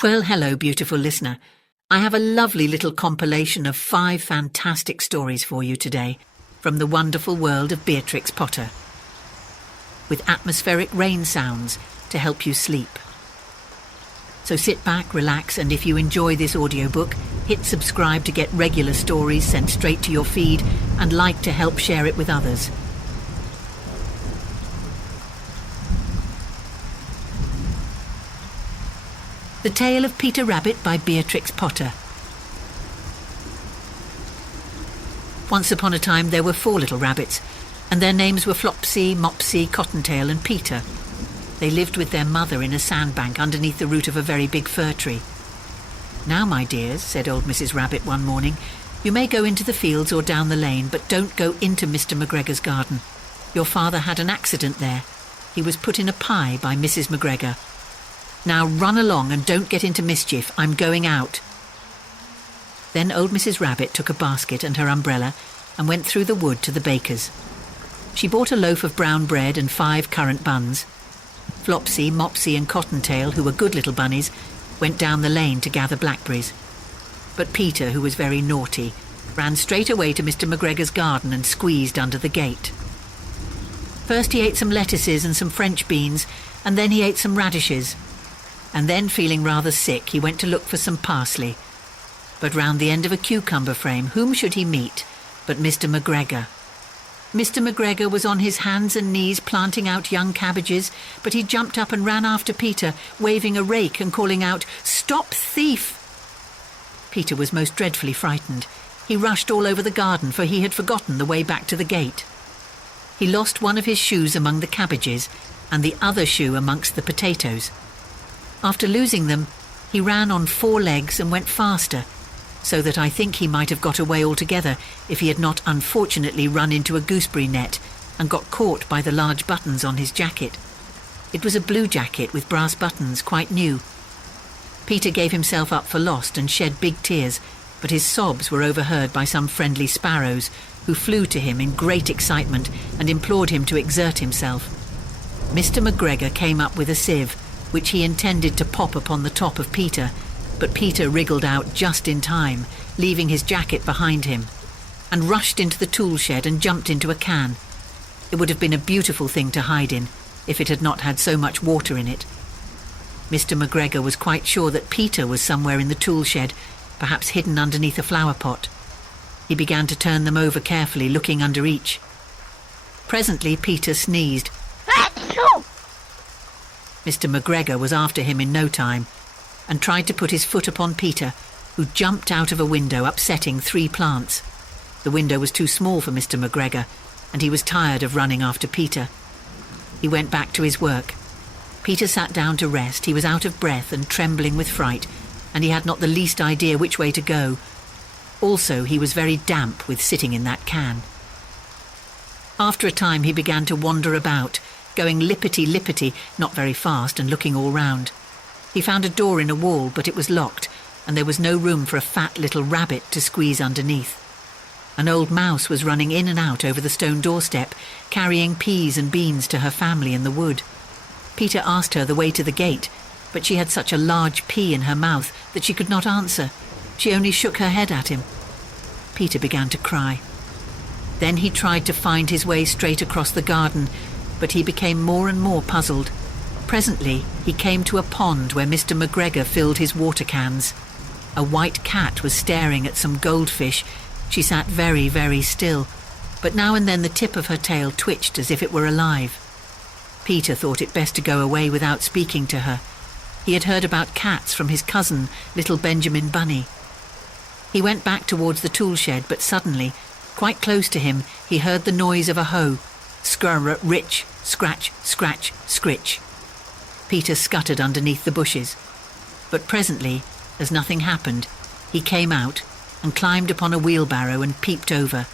Well, hello, beautiful listener. I have a lovely little compilation of 5 fantastic stories for you today from the wonderful world of Beatrix Potter, with atmospheric rain sounds to help you sleep. So sit back, relax, and if you enjoy this audiobook, hit subscribe to get regular stories sent straight to your feed and like to help share it with others. The Tale of Peter Rabbit by Beatrix Potter. Once upon a time there were 4 little rabbits, and their names were Flopsy, Mopsy, Cottontail and Peter. They lived with their mother in a sandbank underneath the root of a very big fir tree. "Now, my dears," said old Mrs. Rabbit one morning, "you may go into the fields or down the lane, but don't go into Mr. McGregor's garden. Your father had an accident there. He was put in a pie by Mrs. McGregor. Now run along and don't get into mischief. I'm going out." Then old Mrs. Rabbit took a basket and her umbrella and went through the wood to the baker's. She bought a loaf of brown bread and 5 currant buns. Flopsy, Mopsy and Cottontail, who were good little bunnies, went down the lane to gather blackberries. But Peter, who was very naughty, ran straight away to Mr. McGregor's garden and squeezed under the gate. First he ate some lettuces and some French beans, and then he ate some radishes. And then, feeling rather sick, he went to look for some parsley. But round the end of a cucumber frame, whom should he meet but Mr. McGregor? Mr. McGregor was on his hands and knees planting out young cabbages, but he jumped up and ran after Peter, waving a rake and calling out, "Stop, thief!" Peter was most dreadfully frightened. He rushed all over the garden, for he had forgotten the way back to the gate. He lost one of his shoes among the cabbages and the other shoe amongst the potatoes. After losing them, he ran on 4 legs and went faster, so that I think he might have got away altogether if he had not unfortunately run into a gooseberry net and got caught by the large buttons on his jacket. It was a blue jacket with brass buttons, quite new. Peter gave himself up for lost and shed big tears, but his sobs were overheard by some friendly sparrows, who flew to him in great excitement and implored him to exert himself. Mr. McGregor came up with a sieve, which he intended to pop upon the top of Peter, but Peter wriggled out just in time, leaving his jacket behind him, and rushed into the tool shed and jumped into a can. It would have been a beautiful thing to hide in, if it had not had so much water in it. Mr. McGregor was quite sure that Peter was somewhere in the tool shed, perhaps hidden underneath a flower pot. He began to turn them over carefully, looking under each. Presently Peter sneezed. Mr. McGregor was after him in no time and tried to put his foot upon Peter, who jumped out of a window, upsetting 3 plants. The window was too small for Mr. McGregor, and he was tired of running after Peter. He went back to his work. Peter sat down to rest. He was out of breath and trembling with fright, and he had not the least idea which way to go. Also, he was very damp with sitting in that can. After a time he began to wander about, going lippity-lippity, not very fast, and looking all round. He found a door in a wall, but it was locked, and there was no room for a fat little rabbit to squeeze underneath. An old mouse was running in and out over the stone doorstep, carrying peas and beans to her family in the wood. Peter asked her the way to the gate, but she had such a large pea in her mouth that she could not answer. She only shook her head at him. Peter began to cry. Then he tried to find his way straight across the garden, but he became more and more puzzled. Presently he came to a pond where Mr. McGregor filled his water cans. A white cat was staring at some goldfish. She sat very, very still, but now and then the tip of her tail twitched as if it were alive. Peter thought it best to go away without speaking to her. He had heard about cats from his cousin, little Benjamin Bunny. He went back towards the tool shed, but suddenly, quite close to him, he heard the noise of a hoe. Scrr, rich, scratch, scratch, scritch. Peter scuttered underneath the bushes. But presently, as nothing happened, he came out and climbed upon a wheelbarrow and peeped over.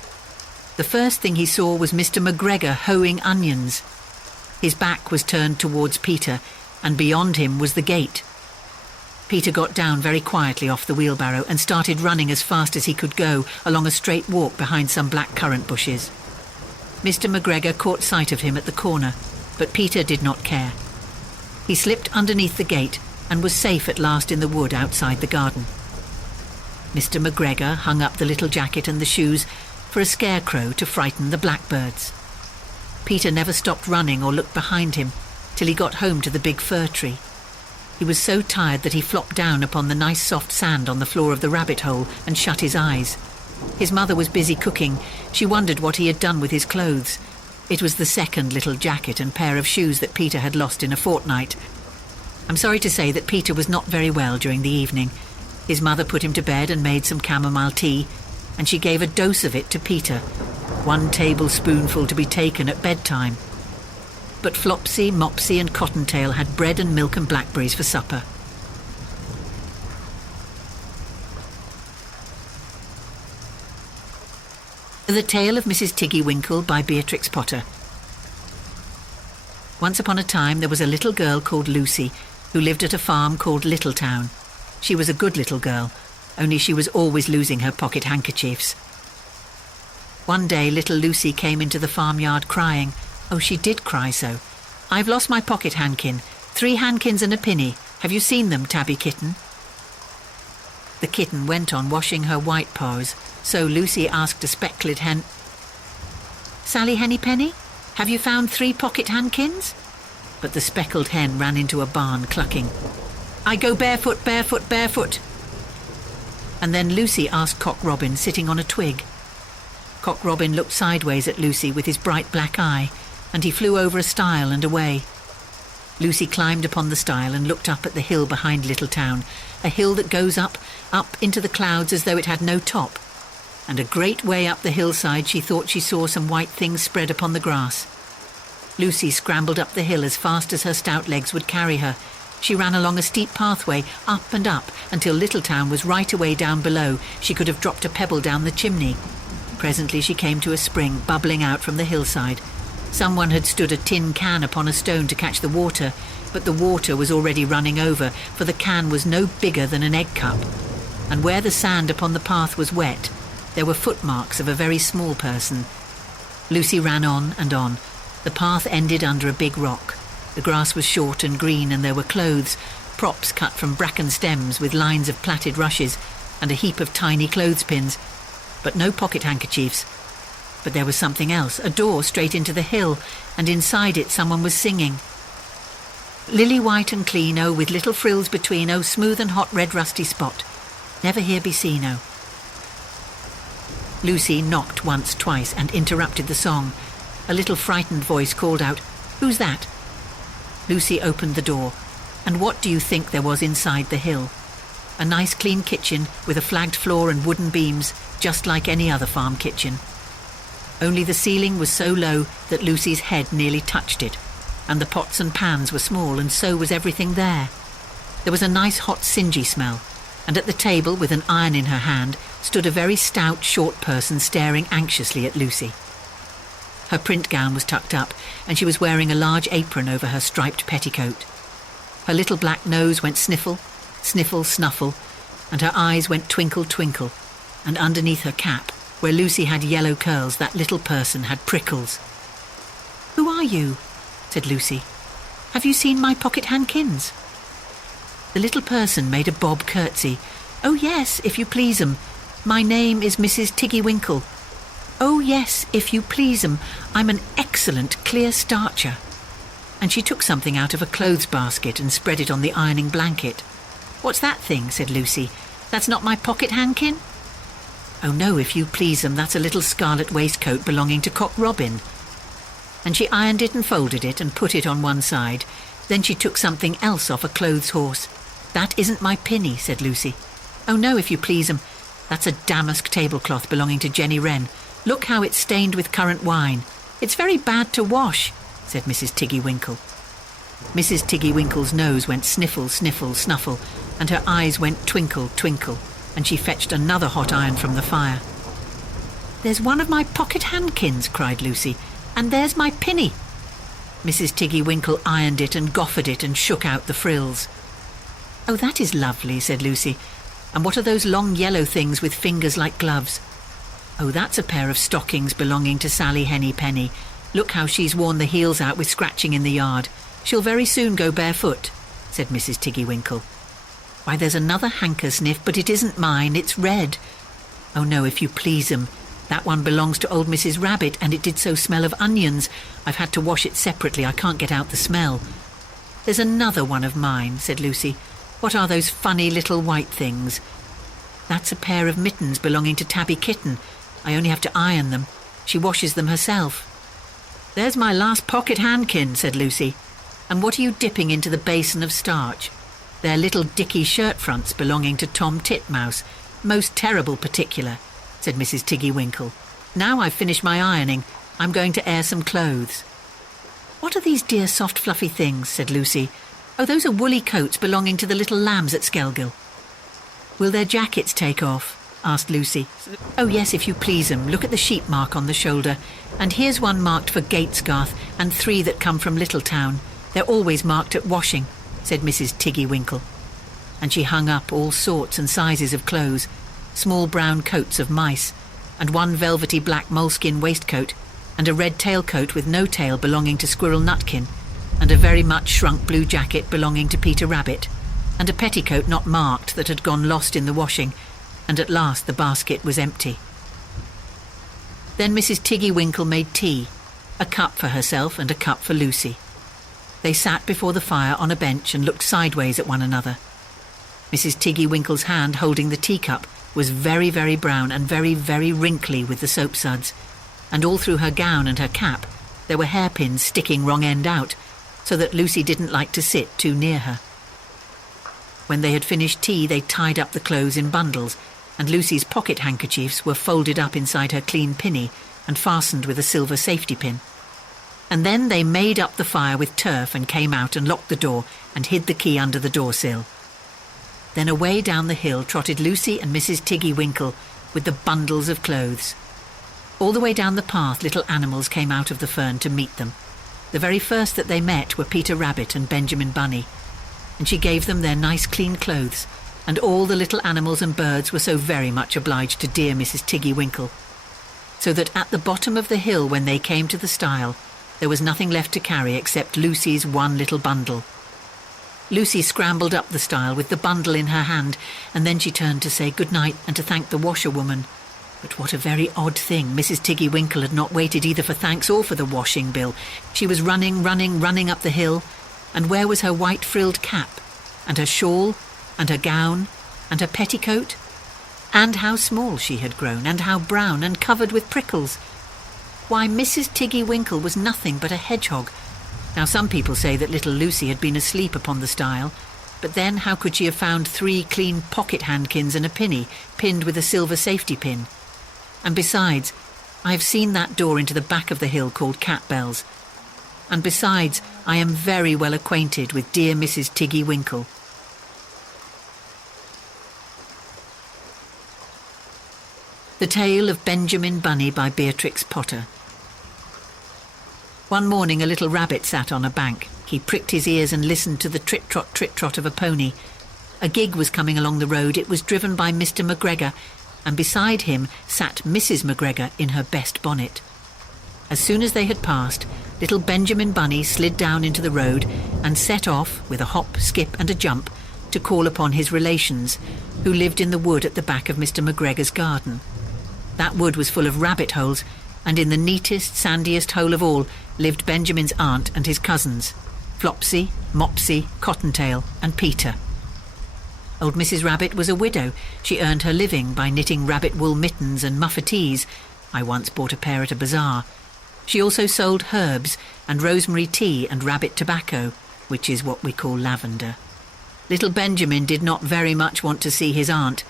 The first thing he saw was Mr. McGregor hoeing onions. His back was turned towards Peter, and beyond him was the gate. Peter got down very quietly off the wheelbarrow and started running as fast as he could go along a straight walk behind some black currant bushes. Mr. McGregor caught sight of him at the corner, but Peter did not care. He slipped underneath the gate and was safe at last in the wood outside the garden. Mr. McGregor hung up the little jacket and the shoes for a scarecrow to frighten the blackbirds. Peter never stopped running or looked behind him till he got home to the big fir tree. He was so tired that he flopped down upon the nice soft sand on the floor of the rabbit hole and shut his eyes. His mother was busy cooking. She wondered what he had done with his clothes. It was the second little jacket and pair of shoes that Peter had lost in a fortnight. I'm sorry to say that Peter was not very well during the evening. His mother put him to bed and made some chamomile tea, and she gave a dose of it to Peter, 1 tablespoonful to be taken at bedtime. But Flopsy, Mopsy and Cottontail had bread and milk and blackberries for supper. The Tale of Mrs. Tiggy-Winkle by Beatrix Potter. Once upon a time there was a little girl called Lucy who lived at a farm called Littletown. She was a good little girl, only she was always losing her pocket handkerchiefs. One day little Lucy came into the farmyard crying. Oh, she did cry so. "I've lost my pocket handkin. 3 handkins and a penny. Have you seen them, Tabby Kitten?" The kitten went on washing her white paws, so Lucy asked a speckled hen, "Sally Henny Penny, have you found 3 pocket handkins?" But the speckled hen ran into a barn clucking, "I go barefoot, barefoot, barefoot." And then Lucy asked Cock Robin, sitting on a twig. Cock Robin looked sideways at Lucy with his bright black eye, and he flew over a stile and away. Lucy climbed upon the stile and looked up at the hill behind Littletown, a hill that goes up, up into the clouds as though it had no top. And a great way up the hillside she thought she saw some white things spread upon the grass. Lucy scrambled up the hill as fast as her stout legs would carry her. She ran along a steep pathway, up and up, until Littletown was right away down below. She could have dropped a pebble down the chimney. Presently she came to a spring bubbling out from the hillside. Someone had stood a tin can upon a stone to catch the water, but the water was already running over, for the can was no bigger than an egg cup. And where the sand upon the path was wet, there were footmarks of a very small person. Lucy ran on and on. The path ended under a big rock. The grass was short and green, and there were clothes, props cut from bracken stems with lines of plaited rushes, and a heap of tiny clothespins, but no pocket handkerchiefs. But there was something else, a door straight into the hill, and inside it someone was singing. "Lily white and clean, oh, with little frills between, oh, smooth and hot red rusty spot, never here be seen, oh." Lucy knocked once, twice, and interrupted the song. A little frightened voice called out, "Who's that?" Lucy opened the door, and what do you think there was inside the hill? A nice clean kitchen with a flagged floor and wooden beams, just like any other farm kitchen. Only the ceiling was so low that Lucy's head nearly touched it, and the pots and pans were small, and so was everything there. There was a nice hot singy smell, and at the table, with an iron in her hand, stood a very stout, short person staring anxiously at Lucy. Her print gown was tucked up, and she was wearing a large apron over her striped petticoat. Her little black nose went sniffle, sniffle, snuffle, and her eyes went twinkle, twinkle, and underneath her cap, where Lucy had yellow curls, that little person had prickles. "Who are you?" said Lucy. "Have you seen my pocket handkins?" The little person made a bob curtsy. "Oh yes, if you please 'em. My name is Mrs. Tiggy-Winkle. Oh yes, if you please 'em. I'm an excellent clear starcher." And she took something out of a clothes basket and spread it on the ironing blanket. "What's that thing?" said Lucy. "That's not my pocket handkin?" "Oh no, if you please 'em, that's a little scarlet waistcoat belonging to Cock Robin." And she ironed it and folded it and put it on one side. Then she took something else off a clothes horse. "That isn't my pinny," said Lucy. "Oh no, if you please 'em, that's a damask tablecloth belonging to Jenny Wren. Look how it's stained with currant wine. It's very bad to wash," said Mrs. Tiggy-Winkle. Mrs. Tiggy-Winkle's nose went sniffle, sniffle, snuffle, and her eyes went twinkle, twinkle, and she fetched another hot iron from the fire. "There's one of my pocket handkins," cried Lucy, "and there's my pinny." Mrs. Tiggy-Winkle ironed it and goffered it and shook out the frills. "Oh, that is lovely," said Lucy. "And what are those long yellow things with fingers like gloves?" "Oh, that's a pair of stockings belonging to Sally Henny Penny. Look how she's worn the heels out with scratching in the yard. She'll very soon go barefoot," said Mrs. Tiggy-Winkle. Why, there's another hanker-sniff, but it isn't mine, it's red. Oh no, if you please 'em. That one belongs to old Mrs. Rabbit, and it did so smell of onions. I've had to wash it separately, I can't get out the smell. There's another one of mine, said Lucy. What are those funny little white things? That's a pair of mittens belonging to Tabby Kitten. I only have to iron them. She washes them herself. There's my last pocket handkin, said Lucy. And what are you dipping into the basin of starch? They're little dicky shirt fronts belonging to Tom Titmouse. Most terrible particular, said Mrs. Tiggy Winkle. Now I've finished my ironing, I'm going to air some clothes. What are these dear soft fluffy things, said Lucy. Oh, those are woolly coats belonging to the little lambs at Skelgil. Will their jackets take off? Asked Lucy. Oh yes, if you please 'em. Look at the sheep mark on the shoulder. And here's one marked for Gatesgarth, and 3 that come from Littletown. They're always marked at washing, said Mrs. Tiggy Winkle. And she hung up all sorts and sizes of clothes, small brown coats of mice, and one velvety black moleskin waistcoat, and a red tailcoat with no tail belonging to Squirrel Nutkin, and a very much shrunk blue jacket belonging to Peter Rabbit, and a petticoat not marked that had gone lost in the washing, and at last the basket was empty. Then Mrs. Tiggy Winkle made tea, a cup for herself and a cup for Lucy. They sat before the fire on a bench and looked sideways at one another. Mrs. Tiggy Winkle's hand holding the teacup was very, very brown and very, very wrinkly with the soap suds, and all through her gown and her cap there were hairpins sticking wrong end out, so that Lucy didn't like to sit too near her. When they had finished tea, they tied up the clothes in bundles, and Lucy's pocket handkerchiefs were folded up inside her clean pinny and fastened with a silver safety pin. And then they made up the fire with turf and came out and locked the door and hid the key under the doorsill. Then away down the hill trotted Lucy and Mrs. Tiggy Winkle with the bundles of clothes. All the way down the path little animals came out of the fern to meet them. The very first that they met were Peter Rabbit and Benjamin Bunny, and she gave them their nice clean clothes, and all the little animals and birds were so very much obliged to dear Mrs. Tiggy Winkle, so that at the bottom of the hill when they came to the stile, there was nothing left to carry except Lucy's one little bundle. Lucy scrambled up the stile with the bundle in her hand, and then she turned to say good night and to thank the washerwoman. But what a very odd thing, Mrs. Tiggy Winkle had not waited either for thanks or for the washing bill. She was running up the hill, and where was her white frilled cap, and her shawl, and her gown, and her petticoat? And how small she had grown, and how brown, and covered with prickles. Why, Mrs. Tiggy Winkle was nothing but a hedgehog. Now some people say that little Lucy had been asleep upon the stile, but then how could she have found 3 clean pocket handkins and a pinny, pinned with a silver safety pin? And besides, I have seen that door into the back of the hill called Cat Bells. And besides, I am very well acquainted with dear Mrs. Tiggy Winkle. The Tale of Benjamin Bunny by Beatrix Potter. One morning a little rabbit sat on a bank. He pricked his ears and listened to the trit-trot of a pony. A gig was coming along the road. It was driven by Mr. McGregor, and beside him sat Mrs. McGregor in her best bonnet. As soon as they had passed, little Benjamin Bunny slid down into the road and set off, with a hop, skip and a jump, to call upon his relations, who lived in the wood at the back of Mr. McGregor's garden. That wood was full of rabbit holes, and in the neatest, sandiest hole of all lived Benjamin's aunt and his cousins, Flopsy, Mopsy, Cottontail and Peter. Old Mrs. Rabbit was a widow. She earned her living by knitting rabbit wool mittens and muffetees. I once bought a pair at a bazaar. She also sold herbs and rosemary tea and rabbit tobacco, which is what we call lavender. Little Benjamin did not very much want to see his aunt.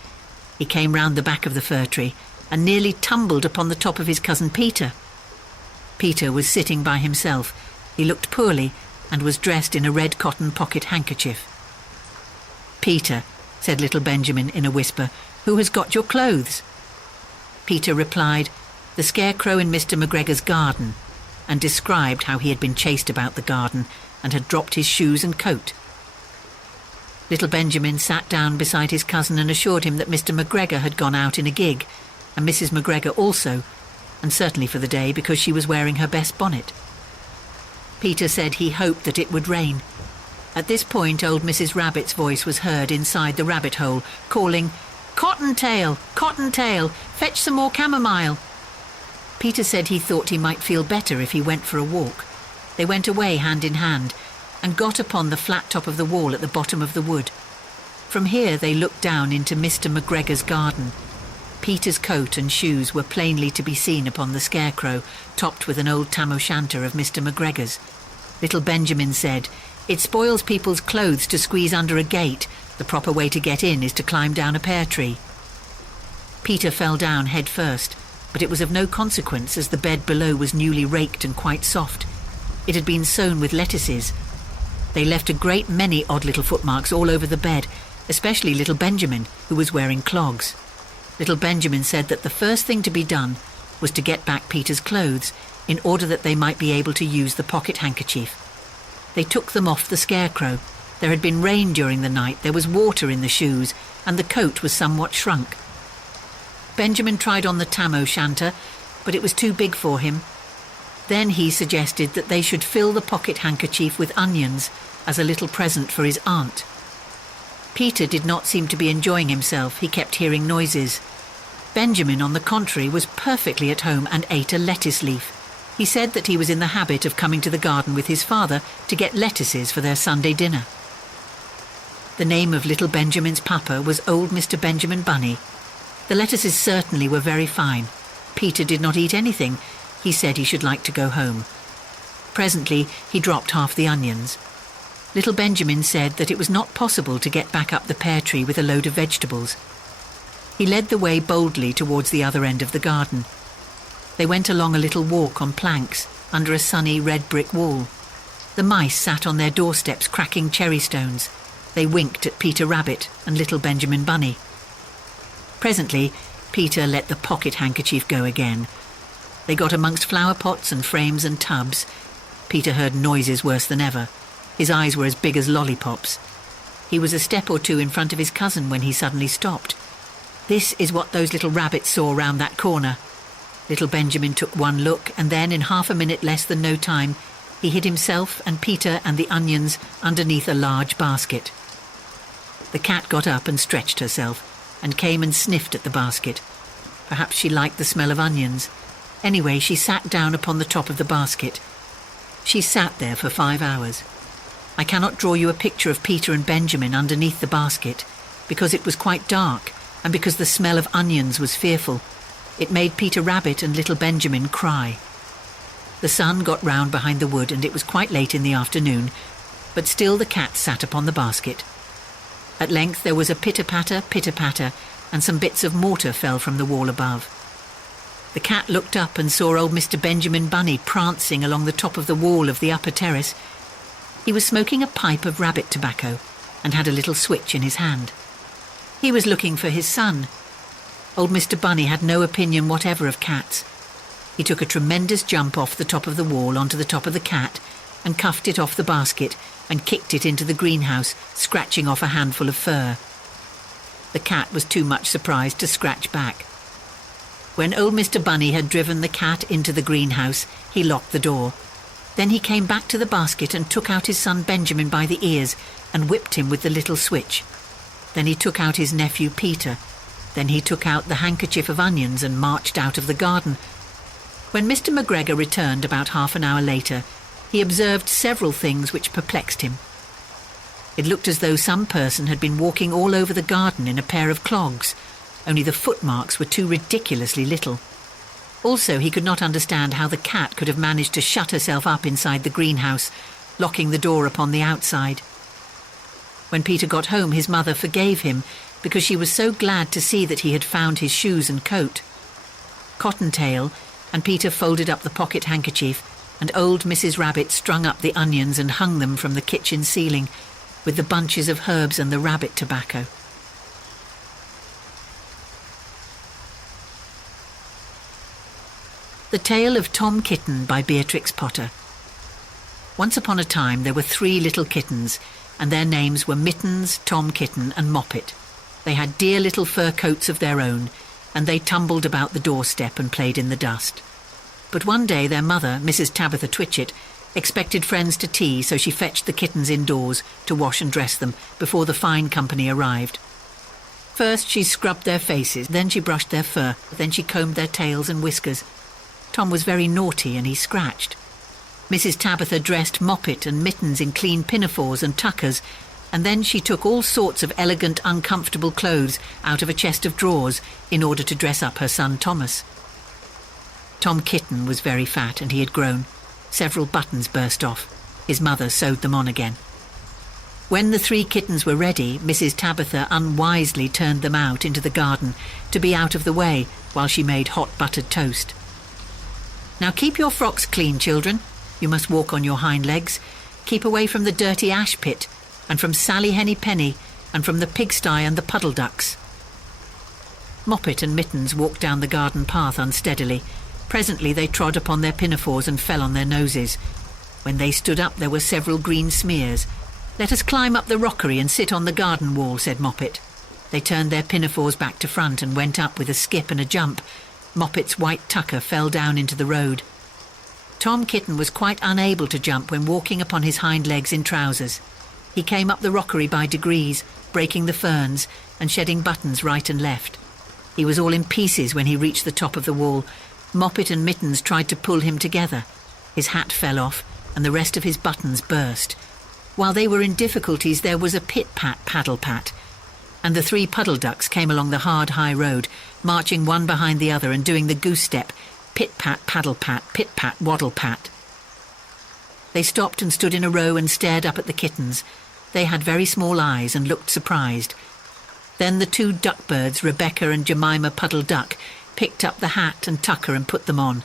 He came round the back of the fir tree and nearly tumbled upon the top of his cousin Peter. Peter was sitting by himself. He looked poorly and was dressed in a red cotton pocket handkerchief. "Peter," said little Benjamin in a whisper, "who has got your clothes?" Peter replied, "The scarecrow in Mr. McGregor's garden," and described how he had been chased about the garden and had dropped his shoes and coat. Little Benjamin sat down beside his cousin and assured him that Mr. McGregor had gone out in a gig, and Mrs. McGregor also, and certainly for the day because she was wearing her best bonnet. Peter said he hoped that it would rain. At this point, old Mrs. Rabbit's voice was heard inside the rabbit hole, calling, "Cottontail, Cottontail, fetch some more chamomile." Peter said he thought he might feel better if he went for a walk. They went away hand in hand and got upon the flat top of the wall at the bottom of the wood. From here they looked down into Mr. McGregor's garden. Peter's coat and shoes were plainly to be seen upon the scarecrow, topped with an old tam-o'-shanter of Mr. McGregor's. Little Benjamin said, "It spoils people's clothes to squeeze under a gate. The proper way to get in is to climb down a pear tree." Peter fell down head first, but it was of no consequence as the bed below was newly raked and quite soft. It had been sown with lettuces. They left a great many odd little footmarks all over the bed, especially little Benjamin, who was wearing clogs. Little Benjamin said that the first thing to be done was to get back Peter's clothes in order that they might be able to use the pocket handkerchief. They took them off the scarecrow. There had been rain during the night, there was water in the shoes, and the coat was somewhat shrunk. Benjamin tried on the tam-o'-shanter, but it was too big for him. Then he suggested that they should fill the pocket handkerchief with onions as a little present for his aunt. Peter did not seem to be enjoying himself. He kept hearing noises. Benjamin, on the contrary, was perfectly at home and ate a lettuce leaf. He said that he was in the habit of coming to the garden with his father to get lettuces for their Sunday dinner. The name of little Benjamin's papa was old Mr. Benjamin Bunny. The lettuces certainly were very fine. Peter did not eat anything. He said he should like to go home. Presently he dropped half the onions. Little Benjamin said that it was not possible to get back up the pear tree with a load of vegetables. He led the way boldly towards the other end of the garden. They went along a little walk on planks under a sunny red brick wall. The mice sat on their doorsteps cracking cherry stones. They winked at Peter Rabbit and little Benjamin Bunny. Presently, Peter let the pocket handkerchief go again. They got amongst flower pots and frames and tubs. Peter heard noises worse than ever. His eyes were as big as lollipops. He was a step or two in front of his cousin when he suddenly stopped. "This is what those little rabbits saw round that corner." Little Benjamin took one look, and then in half a minute less than no time, he hid himself and Peter and the onions underneath a large basket. The cat got up and stretched herself, and came and sniffed at the basket. Perhaps she liked the smell of onions. Anyway, she sat down upon the top of the basket. She sat there for 5 hours. I cannot draw you a picture of Peter and Benjamin underneath the basket, because it was quite dark, and because the smell of onions was fearful. It made Peter Rabbit and little Benjamin cry. The sun got round behind the wood, and it was quite late in the afternoon, but still the cat sat upon the basket. At length there was a pitter-patter, and some bits of mortar fell from the wall above. The cat looked up and saw old Mr. Benjamin Bunny prancing along the top of the wall of the upper terrace. He was smoking a pipe of rabbit tobacco and had a little switch in his hand. He was looking for his son. Old Mr. Bunny had no opinion whatever of cats. He took a tremendous jump off the top of the wall onto the top of the cat and cuffed it off the basket and kicked it into the greenhouse, scratching off a handful of fur. The cat was too much surprised to scratch back. When old Mr. Bunny had driven the cat into the greenhouse, he locked the door. Then he came back to the basket and took out his son Benjamin by the ears and whipped him with the little switch. Then he took out his nephew Peter. Then he took out the handkerchief of onions and marched out of the garden. When Mr. McGregor returned about half an hour later, he observed several things which perplexed him. It looked as though some person had been walking all over the garden in a pair of clogs, only the footmarks were too ridiculously little. Also, he could not understand how the cat could have managed to shut herself up inside the greenhouse, locking the door upon the outside. When Peter got home, his mother forgave him because she was so glad to see that he had found his shoes and coat. Cottontail and Peter folded up the pocket handkerchief, and old Mrs. Rabbit strung up the onions and hung them from the kitchen ceiling with the bunches of herbs and the rabbit tobacco. The Tale of Tom Kitten by Beatrix Potter. Once upon a time there were 3 little kittens, and their names were Mittens, Tom Kitten and Moppet. They had dear little fur coats of their own, and they tumbled about the doorstep and played in the dust. But one day their mother, Mrs. Tabitha Twitchit, expected friends to tea, so she fetched the kittens indoors to wash and dress them before the fine company arrived. First she scrubbed their faces, then she brushed their fur, then she combed their tails and whiskers. Tom was very naughty and he scratched. Mrs. Tabitha dressed Moppet and Mittens in clean pinafores and tuckers, and then she took all sorts of elegant, uncomfortable clothes out of a chest of drawers in order to dress up her son Thomas. Tom Kitten was very fat and he had grown. Several buttons burst off. His mother sewed them on again. When the 3 kittens were ready, Mrs. Tabitha unwisely turned them out into the garden to be out of the way while she made hot buttered toast. "Now keep your frocks clean, children. You must walk on your hind legs. Keep away from the dirty ash pit, and from Sally Henny Penny, and from the pigsty and the puddle ducks." Moppet and Mittens walked down the garden path unsteadily. Presently they trod upon their pinafores and fell on their noses. When they stood up there were several green smears. "Let us climb up the rockery and sit on the garden wall," said Moppet. They turned their pinafores back to front and went up with a skip and a jump. Moppet's white tucker fell down into the road. Tom Kitten was quite unable to jump when walking upon his hind legs in trousers. He came up the rockery by degrees, breaking the ferns and shedding buttons right and left. He was all in pieces when he reached the top of the wall. Moppet and Mittens tried to pull him together. His hat fell off and the rest of his buttons burst. While they were in difficulties there was a pit-pat, paddle-pat, and the 3 puddle ducks came along the hard high road, marching one behind the other and doing the goose step, pit-pat, paddle-pat, pit-pat, waddle-pat. They stopped and stood in a row and stared up at the kittens. They had very small eyes and looked surprised. Then the 2 duckbirds, Rebecca and Jemima Puddle Duck, picked up the hat and tucker and put them on.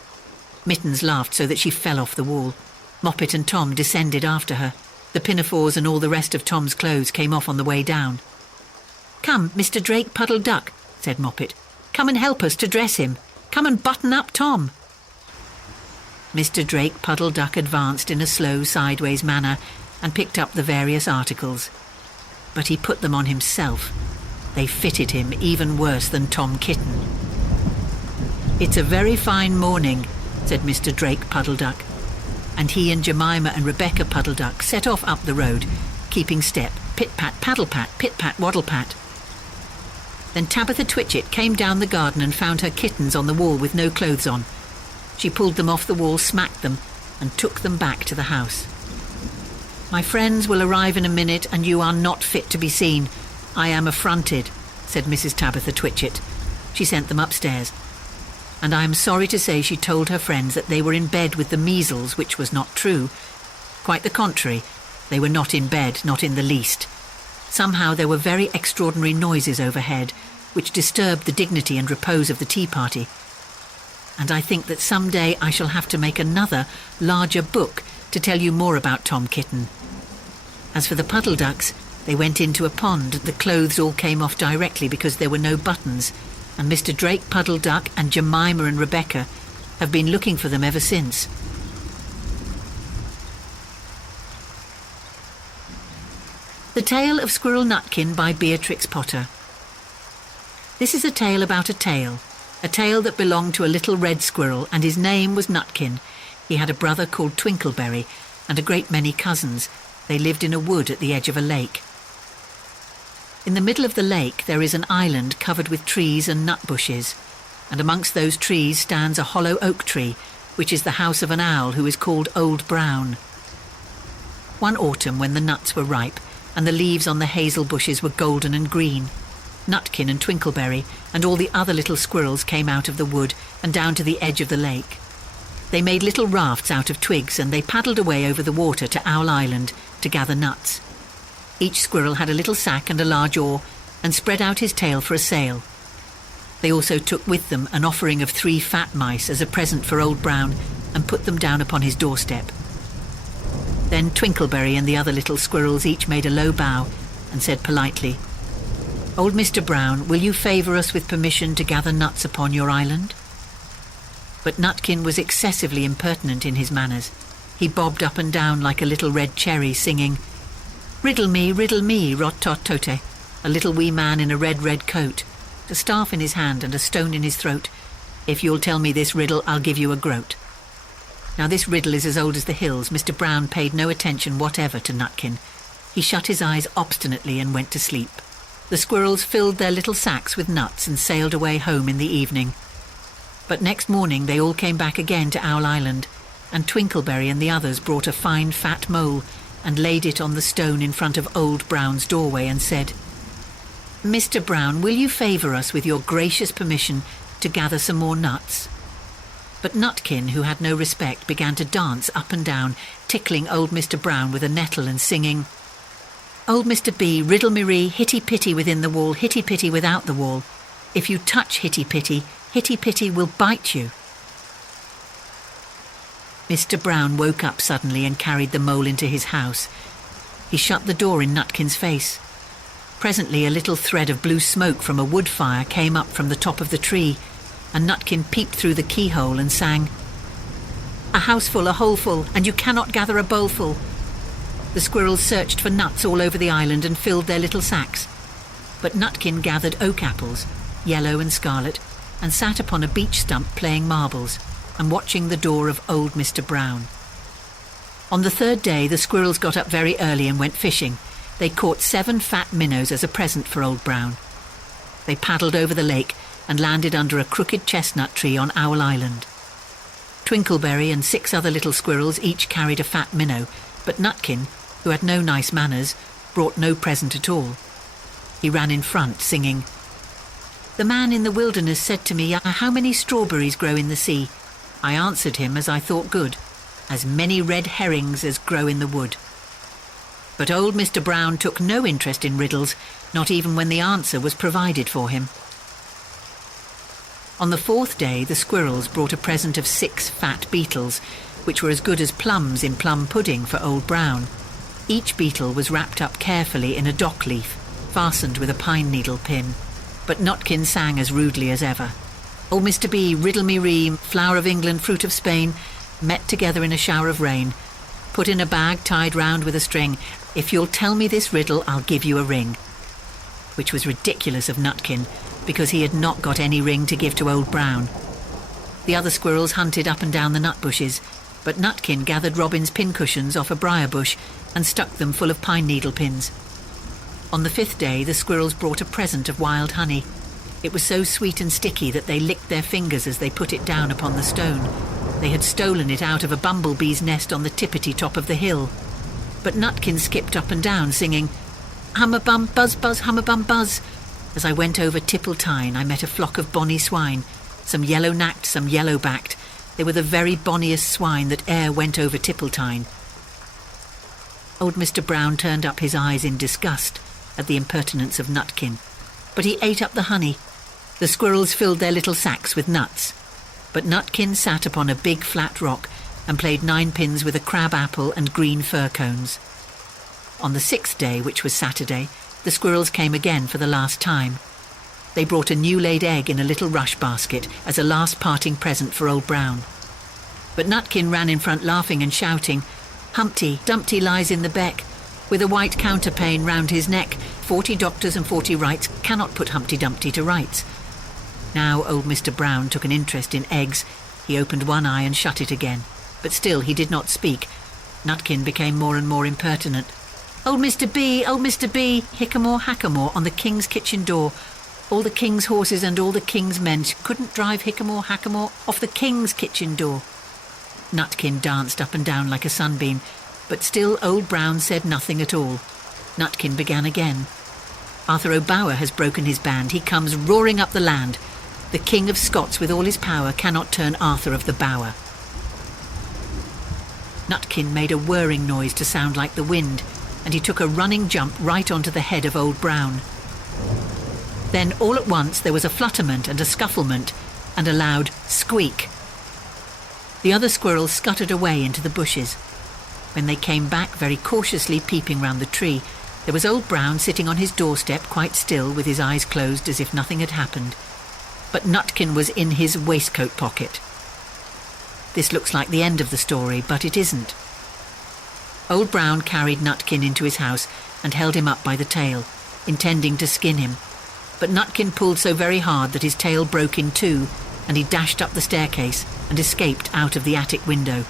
Mittens laughed so that she fell off the wall. Moppet and Tom descended after her. The pinafores and all the rest of Tom's clothes came off on the way down. "Come, Mr. Drake Puddle Duck," said Moppet. "Come and help us to dress him. Come and button up Tom." Mr. Drake Puddle Duck advanced in a slow, sideways manner and picked up the various articles. But he put them on himself. They fitted him even worse than Tom Kitten. "It's a very fine morning," said Mr. Drake Puddle Duck, and he and Jemima and Rebecca Puddle Duck set off up the road, keeping step, pit-pat, paddle-pat, pit-pat, waddle-pat. Then Tabitha Twitchit came down the garden and found her kittens on the wall with no clothes on. She pulled them off the wall, smacked them, and took them back to the house. "My friends will arrive in a minute, and you are not fit to be seen. I am affronted," said Mrs. Tabitha Twitchit. She sent them upstairs. And I am sorry to say she told her friends that they were in bed with the measles, which was not true. Quite the contrary, they were not in bed, not in the least. Somehow there were very extraordinary noises overhead, which disturbed the dignity and repose of the tea party. And I think that some day I shall have to make another, larger book to tell you more about Tom Kitten. As for the puddle ducks, they went into a pond. The clothes all came off directly because there were no buttons, and Mr. Drake Puddle Duck and Jemima and Rebecca have been looking for them ever since. The Tale of Squirrel Nutkin by Beatrix Potter. This is a tale about a tale that belonged to a little red squirrel, and his name was Nutkin. He had a brother called Twinkleberry and a great many cousins. They lived in a wood at the edge of a lake. In the middle of the lake there is an island covered with trees and nut bushes, and amongst those trees stands a hollow oak tree, which is the house of an owl who is called Old Brown. One autumn, when the nuts were ripe and the leaves on the hazel bushes were golden and green, Nutkin and Twinkleberry and all the other little squirrels came out of the wood and down to the edge of the lake. They made little rafts out of twigs and they paddled away over the water to Owl Island to gather nuts. Each squirrel had a little sack and a large oar and spread out his tail for a sail. They also took with them an offering of 3 fat mice as a present for Old Brown and put them down upon his doorstep. Then Twinkleberry and the other little squirrels each made a low bow and said politely, "Old Mr. Brown, will you favour us with permission to gather nuts upon your island?" But Nutkin was excessively impertinent in his manners. He bobbed up and down like a little red cherry, singing, riddle me, rot-tot-tote," a little wee man in a red coat, a staff in his hand and a stone in his throat. "If you'll tell me this riddle, I'll give you a groat." Now this riddle is as old as the hills. Mr. Brown paid no attention whatever to Nutkin. He shut his eyes obstinately and went to sleep. The squirrels filled their little sacks with nuts and sailed away home in the evening. But next morning they all came back again to Owl Island, and Twinkleberry and the others brought a fine fat mole and laid it on the stone in front of Old Brown's doorway and said, "Mr. Brown, will you favour us with your gracious permission to gather some more nuts?" But Nutkin, who had no respect, began to dance up and down, tickling old Mr. Brown with a nettle and singing, "Old Mr. B, riddle me ree, hitty-pitty within the wall, hitty-pitty without the wall. If you touch hitty-pitty, hitty-pitty will bite you." Mr. Brown woke up suddenly and carried the mole into his house. He shut the door in Nutkin's face. Presently a little thread of blue smoke from a wood fire came up from the top of the tree, and Nutkin peeped through the keyhole and sang, "A houseful, a holeful, and you cannot gather a bowlful." The squirrels searched for nuts all over the island and filled their little sacks. But Nutkin gathered oak apples, yellow and scarlet, and sat upon a beech stump playing marbles and watching the door of old Mr. Brown. On the third day the squirrels got up very early and went fishing. They caught 7 fat minnows as a present for Old Brown. They paddled over the lake and landed under a crooked chestnut tree on Owl Island. Twinkleberry and 6 other little squirrels each carried a fat minnow, but Nutkin, who had no nice manners, brought no present at all. He ran in front, singing, "The man in the wilderness said to me, 'How many strawberries grow in the sea?' I answered him as I thought good, 'As many red herrings as grow in the wood.'" But old Mr. Brown took no interest in riddles, not even when the answer was provided for him. On the 4th day the squirrels brought a present of 6 fat beetles, which were as good as plums in plum pudding for Old Brown. Each beetle was wrapped up carefully in a dock leaf, fastened with a pine needle pin. But Nutkin sang as rudely as ever. "Old Mr. B, riddle me ree, flower of England, fruit of Spain, met together in a shower of rain, put in a bag tied round with a string. If you'll tell me this riddle, I'll give you a ring." Which was ridiculous of Nutkin, because he had not got any ring to give to Old Brown. The other squirrels hunted up and down the nut bushes, but Nutkin gathered Robin's pincushions off a briar bush and stuck them full of pine needle pins. On the 5th day the squirrels brought a present of wild honey. It was so sweet and sticky that they licked their fingers as they put it down upon the stone. They had stolen it out of a bumblebee's nest on the tippity top of the hill. But Nutkin skipped up and down, singing, "Hum-a-bum, buzz-buzz, hum-a-bum, buzz." As I went over Tipple-Tine, I met a flock of bonny swine, some yellow-nacked, some yellow-backed. They were the very bonniest swine that e'er went over Tipple-Tine. Old Mr. Brown turned up his eyes in disgust at the impertinence of Nutkin, but he ate up the honey. The squirrels filled their little sacks with nuts, but Nutkin sat upon a big flat rock and played 9 pins with a crab apple and green fir cones. On the 6th day, which was Saturday, the squirrels came again for the last time. They brought a new-laid egg in a little rush basket as a last parting present for Old Brown. But Nutkin ran in front laughing and shouting, "Humpty Dumpty lies in the beck, with a white counterpane round his neck. 40 doctors and 40 wrights cannot put Humpty Dumpty to rights." Now old Mr. Brown took an interest in eggs. He opened one eye and shut it again, but still he did not speak. Nutkin became more and more impertinent. "Old Mr. B, old Mr. B, hickamore, hackamore on the king's kitchen door. All the king's horses and all the king's men couldn't drive hickamore, hackamore off the king's kitchen door." Nutkin danced up and down like a sunbeam, but still Old Brown said nothing at all. Nutkin began again. "Arthur O'Bower has broken his band. He comes roaring up the land. The King of Scots with all his power cannot turn Arthur of the Bower." Nutkin made a whirring noise to sound like the wind, and he took a running jump right onto the head of Old Brown. Then all at once there was a flutterment and a scufflement and a loud squeak. The other squirrels scuttered away into the bushes. When they came back, very cautiously peeping round the tree, there was Old Brown sitting on his doorstep quite still with his eyes closed as if nothing had happened. But Nutkin was in his waistcoat pocket. This looks like the end of the story, but it isn't. Old Brown carried Nutkin into his house and held him up by the tail, intending to skin him. But Nutkin pulled so very hard that his tail broke in two, and he dashed up the staircase and escaped out of the attic window,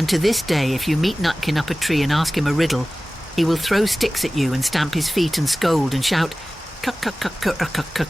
And to this day, if you meet Nutkin up a tree and ask him a riddle, he will throw sticks at you and stamp his feet and scold and shout, "Cuck, cuck, cuck, cuck, cuck, cuck."